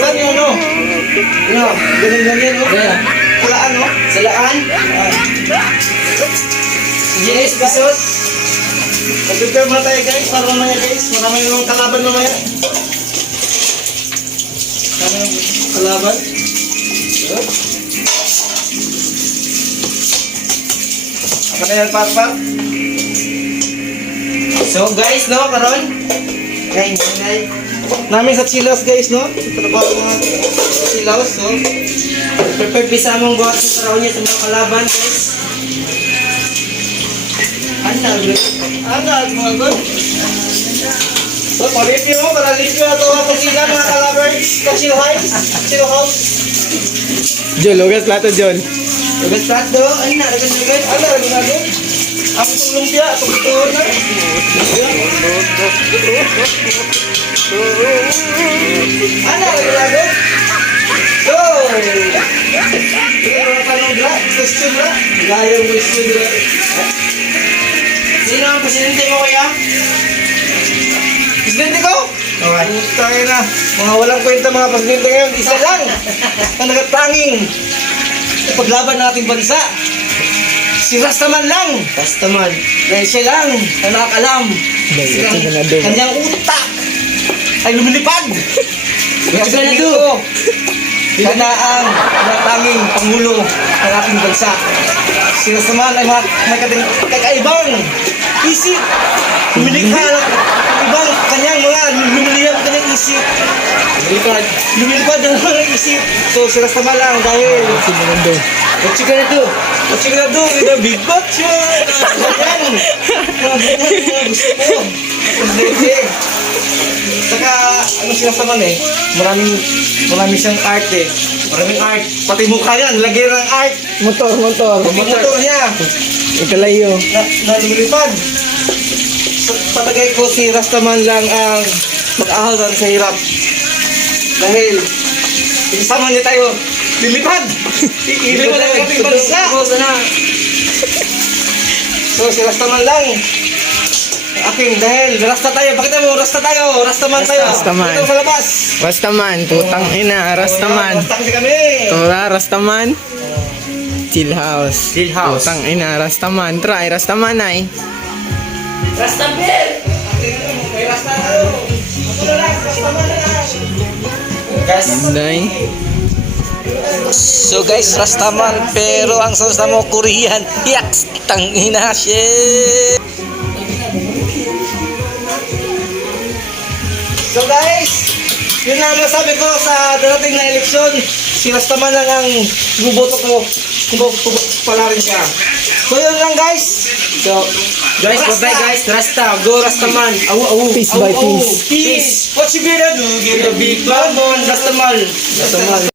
Saan yun, no? Ano? Ganyan, no? Salaan, no? Salaan? Yes, gasot. Mag-prepare muna tayo, guys. Para mamaya, guys. Marami yung kalaban mamaya. Marami yung kalaban. Ako na yan, Papa. So, guys, no? Karon? Ngayon, namin sa chilaws, guys, no? Trabaho mga chilaws, so prepare pisa mong buhat sa taraw niya sa mga kalaban, guys. Anag, mga good. So, palitin mo para limpyo na ito ang pasila, mga kalaban. Chill Jol, hugas plato, Jol. Ugat plato, ay na, agad. Ang itong lumpia, itong tuon na. Ano, agad. Go! Ito ang tanong dra, question dra. Gayang question dra. Sino ang presidente mo, kuya? Presidente ko? Okay. Tayo na. Mga walang kwenta mga presidente ngayon. Isa lang. Ang nagatanging paglaban ng ating bansa. Si Rastaman lang. Rastaman. Dahil siya lang ang nakakalam. Kanyang utak ay lumilipad. Rastaman ko. Sila na ang natanging pangulo ng ating bansa. Si Rastaman ay kakaibang isip. Lumilikha ng ibang kanyang mga lumiliyap kanyang isip. Lumilipad ng mga isip. So si Rastaman lang dahil what you gonna do? What you gonna do with a big butt shot? Mga ganyan gusto ko. Saka, ano sinasaman eh, maraming siyang art eh. Maraming art. Pati mukha yan, lagyan ng art. Motor. Pati motor niya. Ikalayo. Na lumilipad. Patagay ko si Rastaman lang ang mag-ahalan sa hirap. Dahil, isama niya tayo, lilipad! Ilipad ang ating bansa! So, si Rastaman lang. Aking dahil rasta tayo. Pakita mo, rasta tayo. Rastaman tayo. Rastaman. Ito sa labas. Rastaman, putang ina, Rastaman. Rasta kasi kami. Tora, Rastaman. Chill house. Putang ina, Rastaman. Try, Rastaman ay. Rasta bear. May rasta tayo. Ito na lang, Rastaman na lang. Guys. Day. So guys, Rastaman. Pero ang sauce mo, Korean. Yaks. Tangina, shit. So guys, yun na masabi ko sa darating na eleksyon, si Rastaman lang ang buboto ko kung pala rin siya. So yun lang guys. So guys, bye guys, Rasta, go Rastaman. Peace by peace. Peace. What you gonna do? Get a big bad one, Rastaman.